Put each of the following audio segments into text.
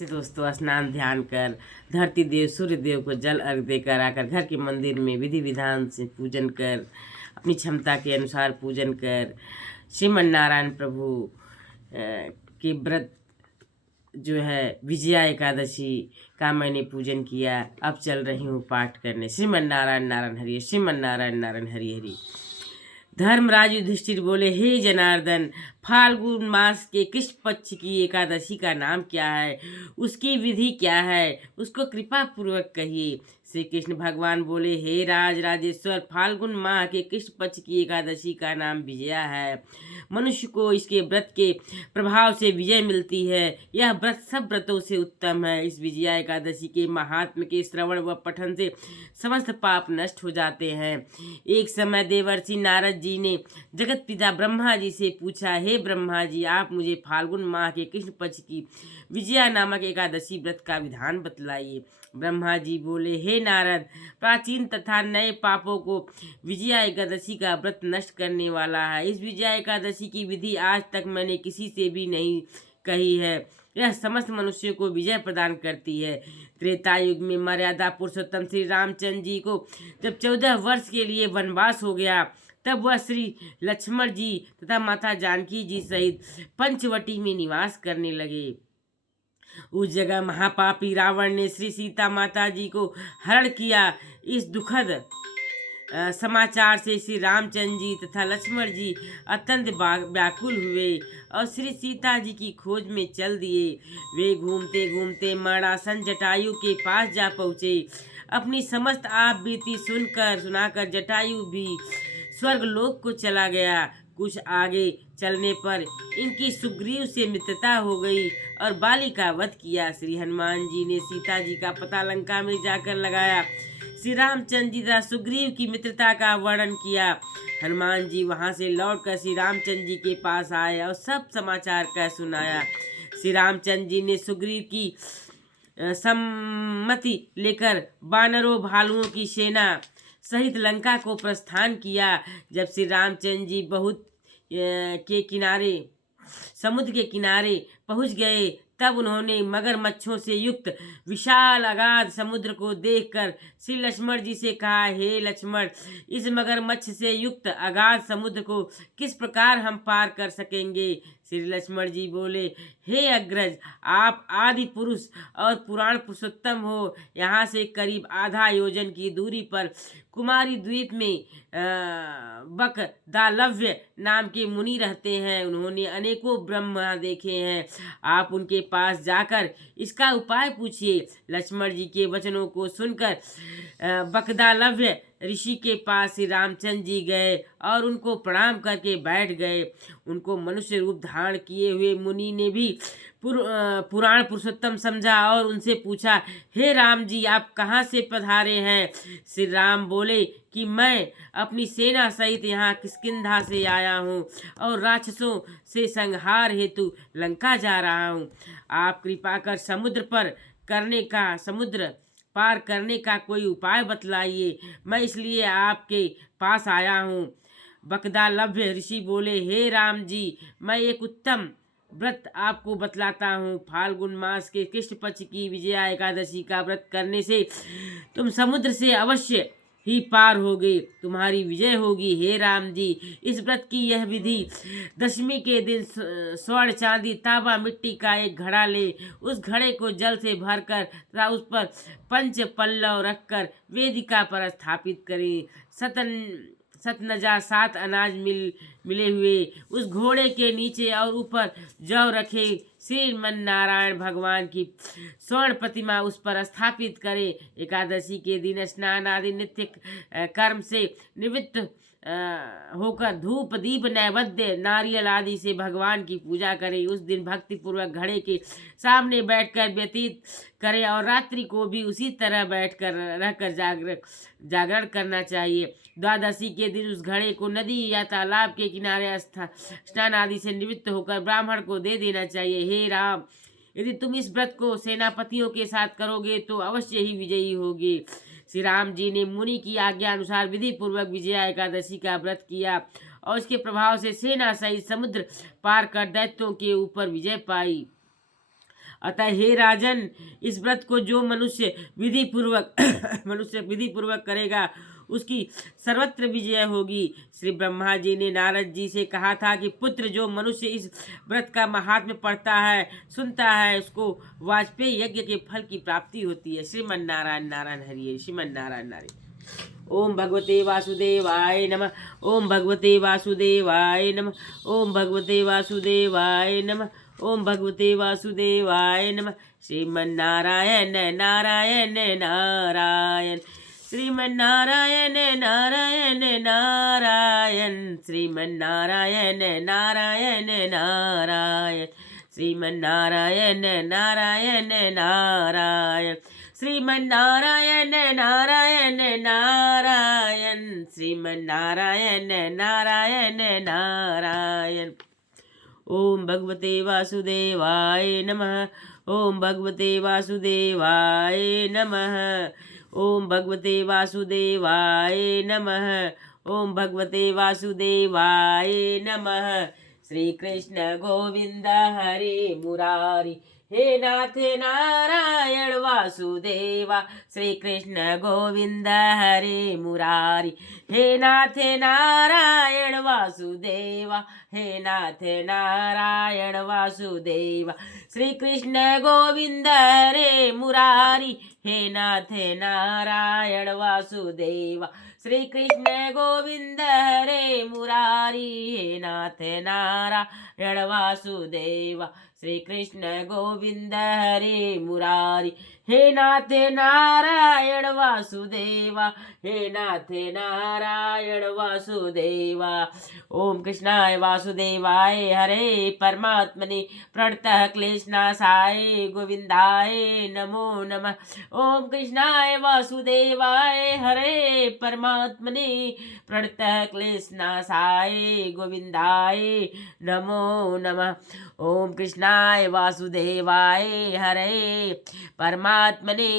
से दोस्तों स्नान ध्यान कर धरती देव सूर्य देव को जल अर्घ देकर आकर घर के मंदिर में विधि विधान से पूजन कर अपनी क्षमता के अनुसार पूजन कर श्रीमन नारायण प्रभु के व्रत जो है विजया एकादशी का मैंने पूजन किया। अब चल रही हूँ पाठ करने। श्रीमन नारायण नारायण हरि, श्रीमन नारायण नारायण हरि हरि। धर्मराज युधिष्ठिर बोले, हे जनार्दन, फाल्गुन मास के कृष्ण पक्ष की एकादशी का नाम क्या है, उसकी विधि क्या है, उसको कृपा पूर्वक कहिए। श्री कृष्ण भगवान बोले, हे राजेश्वर, फाल्गुन माह के कृष्ण पक्ष की एकादशी का नाम विजया है। मनुष्य को इसके व्रत के प्रभाव से विजय मिलती है। यह व्रत सब व्रतों से उत्तम है। इस विजया एकादशी के महात्म के श्रवण व पठन से समस्त पाप नष्ट हो जाते हैं। एक समय देवर्षि नारद जी ने जगत पिता ब्रह्मा जी से पूछा, हे ब्रह्मा जी, आप मुझे फाल्गुन माह के कृष्ण पक्ष की विजया नामक एकादशी व्रत का विधान बतलाइए। ब्रह्मा जी बोले, हे नारद, प्राचीन तथा नए पापों को विजया एकादशी का व्रत नष्ट करने वाला है। इस विजया एकादशी की विधि आज तक मैंने किसी से भी नहीं कही है। यह समस्त मनुष्यों को विजय प्रदान करती है। त्रेता युग में मर्यादा पुरुषोत्तम श्री रामचंद्र जी को जब 14 वर्ष के लिए वनवास हो गया, तब वह श्री लक्ष्मण जी तथा माता जानकी जी सहित पंचवटी में निवास करने लगे। उस जगह महापापी रावण ने श्री सीता माता जी को हरण किया। इस दुखद समाचार से श्री रामचंद्र जी तथा लक्ष्मण जी अत्यंत व्याकुल हुए और श्री सीता जी की खोज में चल दिए। वे घूमते घूमते मरणासन जटायु के पास जा पहुँचे। अपनी समस्त आप बीती सुनाकर जटायु भी स्वर्गलोक को चला गया। कुछ आगे चलने पर इनकी सुग्रीव से मित्रता हो गई और बाली का वध किया। श्री हनुमान जी ने सीता जी का पता लंका में जाकर लगाया। श्री रामचंद्र जी तथा सुग्रीव की मित्रता का वर्णन किया। हनुमान जी वहां से लौटकर श्री रामचंद्र जी के पास आए और सब समाचार कह सुनाया। श्री रामचंद्र जी ने सुग्रीव की सम्मति लेकर वानरों भालुओं की सेना सहित लंका को प्रस्थान किया। जब श्री रामचंद्र जी समुद्र के किनारे पहुंच गए, तब उन्होंने मगरमच्छों से युक्त विशाल अगाध समुद्र को देखकर श्री लक्ष्मण जी से कहा, हे लक्ष्मण, इस मगरमच्छ से युक्त अगाध समुद्र को किस प्रकार हम पार कर सकेंगे। श्री लक्ष्मण जी बोले, हे अग्रज, आप आदि पुरुष और पुराण पुरुषोत्तम हो। यहाँ से करीब आधा योजन की दूरी पर कुमारी द्वीप में बकदालव्य नाम के मुनि रहते हैं। उन्होंने अनेकों ब्रह्मा देखे हैं। आप उनके पास जाकर इसका उपाय पूछिए। लक्ष्मण जी के वचनों को सुनकर बकदालव्य ऋषि के पास श्री रामचंद्र जी गए और उनको प्रणाम करके बैठ गए। उनको मनुष्य रूप धारण किए हुए मुनि ने भी पुराण पुरुषोत्तम समझा और उनसे पूछा, हे राम जी, आप कहाँ से पधारे हैं। श्री राम बोले कि मैं अपनी सेना सहित यहाँ किष्किंधा से आया हूँ और राक्षसों से संहार हेतु लंका जा रहा हूँ। आप कृपा कर समुद्र पार करने का कोई उपाय बतलाइए। मैं इसलिए आपके पास आया हूँ। बकदालव्य ऋषि बोले, हे राम जी, मैं एक उत्तम व्रत आपको बतलाता हूँ। फाल्गुन मास के कृष्ण पक्ष की विजया एकादशी का व्रत करने से तुम समुद्र से अवश्य ही पार होगे, तुम्हारी विजय होगी। हे राम जी, इस व्रत की यह विधि, दशमी के दिन स्वर्ण चांदी तांबा मिट्टी का एक घड़ा ले, उस घड़े को जल से भरकर तथा उस पर पंच पल्लव रखकर वेदिका पर स्थापित करें। सतनजा 7 अनाज मिले हुए उस घोड़े के नीचे और ऊपर जौ रखे श्रीमन नारायण भगवान की स्वर्ण प्रतिमा उस पर स्थापित करें। एकादशी के दिन स्नान आदि नित्य कर्म से निवृत्त होकर धूप दीप नैवेद्य नारियल आदि से भगवान की पूजा करें। उस दिन भक्ति पूर्वक घड़े के सामने बैठकर व्यतीत करें और रात्रि को भी उसी तरह बैठकर रहकर जागरण करना चाहिए। द्वादशी के दिन उस घड़े को नदी या तालाब के किनारे स्नान आदि से निवृत्त होकर ब्राह्मण को दे देना चाहिए। हे राम, यदि तुम इस व्रत को सेनापतियों के साथ करोगे तो अवश्य ही विजयी होगे। श्री राम जी ने मुनि की आज्ञा अनुसार विधि पूर्वक विजया एकादशी का व्रत किया और उसके प्रभाव से सेना सहित समुद्र पार कर दैत्यों के ऊपर विजय पाई। अतः हे राजन, इस व्रत को जो मनुष्य विधि पूर्वक करेगा उसकी सर्वत्र विजय होगी। श्री ब्रह्मा जी ने नारद जी से कहा था कि पुत्र, जो मनुष्य इस व्रत का महात्म्य पढ़ता है, सुनता है, उसको वाजपेयी यज्ञ के फल की प्राप्ति होती है। श्रीमन नारायण नारायण हरिये, श्रीमन नारायण नारायण। ओम भगवते वासुदेवाय नमः। ओम भगवते वासुदेवाय नमः। ओम भगवते वासुदेवाय नमः। ओम भगवते वासुदेवाय नमः। श्रीमन नारायण नारायण नारायण, श्रीमन नारायण नारायण नारायण, श्रीमन नारायण नारायण नारायण, श्रीमन नारायण नारायण नारायण, श्रीमन नारायण नारायण नारायण, श्रीमन नारायण नारायण नारायण। ओम भगवते वासुदेवाय नमः। ओम भगवते वासुदेवाय नमः। ओम भगवते वासुदेवाय नमः। ओम भगवते वासुदेवाय नमः। श्री कृष्ण गोविंद हरे मुरारी, हे नाथ नारायण वासुदेवा। श्री कृष्ण गोविंद हरे मुरारी, हे नाथ नारायण वासुदेवा। हे नाथ नारायण वासुदेवा। श्री कृष्ण गोविंद हरे मुरारी, हे नाथ नारायण वासुदेवा। श्री कृष्ण गोविंद हरे मुरारी, हे नाथ नारायण वासुदेवा। श्री कृष्ण गोविंद हरे मुरारी, हे नाथ नारायण वासुदेवा। हे नाथ नारायण वासुदेवा। ओम कृष्णाय वासुदेवाय हरे परमात्मने प्रणतः क्लेशनाशाय गोविंदाय नमो नमः। ओम कृष्णाय वासुदेवाय हरे परमात्मने प्रणतः क्लेशनाशाय गोविंदाय नमो नमः। ओम कृष्णाय वासुदेवाय हरे परमात्मने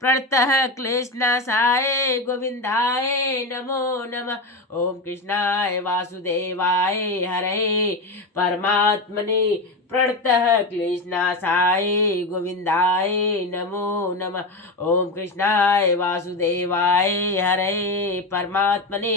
प्रणतः क्लेशनाशाय गोविंदाय नमो नमः। ओम कृष्णाय वासुदेवाय हरे परमात्मने प्रणतः क्लेशनाशाय गोविंदाय नमो नमः। ओम कृष्णाय वासुदेवाय हरे परमात्मने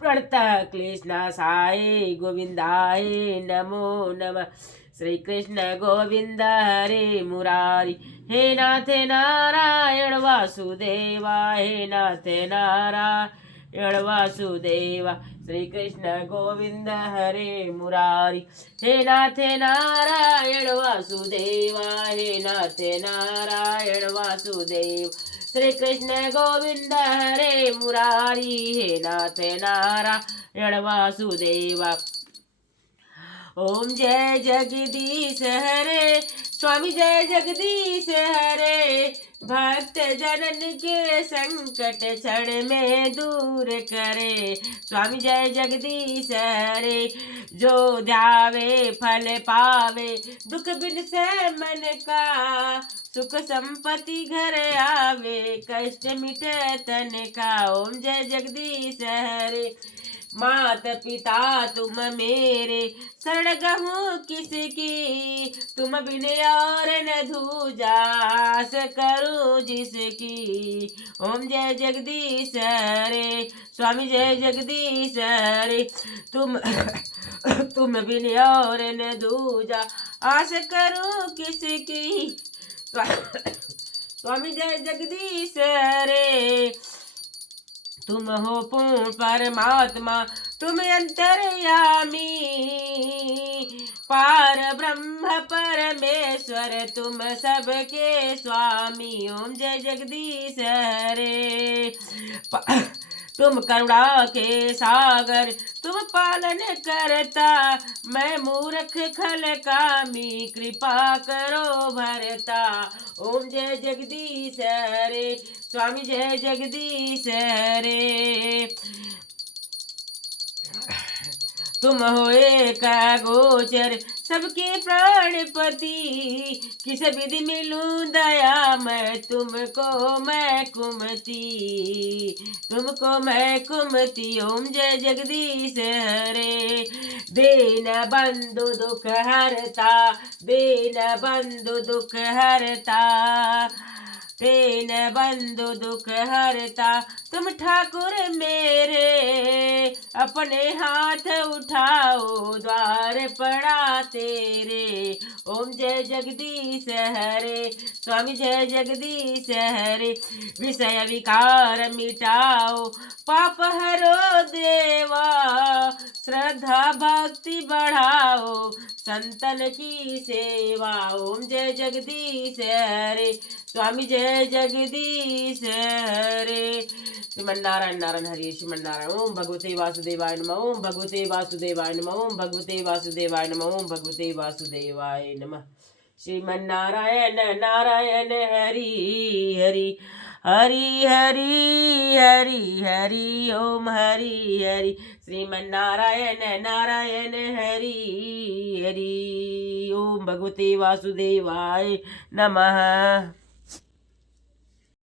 प्रणतः क्लेशनाशाय गोविंदाय नमो नमः। श्री कृष्ण गोविंद हरे मुरारी, हे नाथ नारायण वासुदेवा। हे नाथ नारायण वासुदेवा। श्री कृष्ण गोविंद हरे मुरारी, हे नाथ नारायण वासुदेवा। हे नाथ नारायण वासुदेव। श्री कृष्ण गोविंद हरे मुरारी, हे नाथ नारायण वासुदेवा। ओम जय जगदीश हरे स्वामी, जय जगदीश हरे। भक्त जनन के संकट क्षण में दूर करे, स्वामी जय जगदीश हरे। जो ध्यावे फल पावे, दुख बिन से मन का। सुख संपत्ति घर आवे, कष्ट मिटे तन का। ओम जय जगदीश हरे। मात पिता तुम मेरे, शरण गहूँ किसकी। तुम बिन और न दूजा, आस करूँ जिसकी। ओम जय जगदीश हरे स्वामी, जय जगदीश हरे। तुम बिन और न दूजा, आस करूँ किसकी। स्वामी जय जगदीश हरे। तुम हो पूर्ण परमात्मा, तुम अंतर्यामी। पार ब्रह्म परमेश्वर, तुम सबके स्वामी। ओम जय जगदीश हरे। तुम करुणा के सागर, तुम पालन करता। मैं मूर्ख खल कामी, कृपा करो भरता। ओम जय जगदीश हरे स्वामी, जय जगदीश हरे। तुम हो एक गोचर, सबके प्राणपति, किस विधि मिलूं दया मैं तुमको मैं कुमति। ओम जय जगदीश हरे। दीन बंधु दुख हरता, दीन बंधु दुख हरता, दीन बंधु दुख हरता। तुम ठाकुर मेरे अपने हाथ उठाओ, द्वार पड़ा तेरे। ओम जय जगदीश हरे। स्वामी जय जगदीश हरे। विषय विकार मिटाओ, पाप हरो देवा, श्रद्धा भक्ति बढ़ाओ, संतन की सेवा। ओम जय जगदीश हरे। स्वामी जय जगदीश हरे। श्रीमन नारायण नारायण हरि श्रीमन नारायण। ओम भगवते वासुदेवाय नमः। ओम भगवते वासुदेवाय नमः। ओम भगवते वासुदेवाय नमः। ओम भगवते वासुदेवाय नमः। श्रीमन नारायण नारायण हरि हरि, हरि हरि हरि हरि ओम हरि हरि। श्रीमन नारायण नारायण हरि हरि। ओम भगवते वासुदेवाय नमः।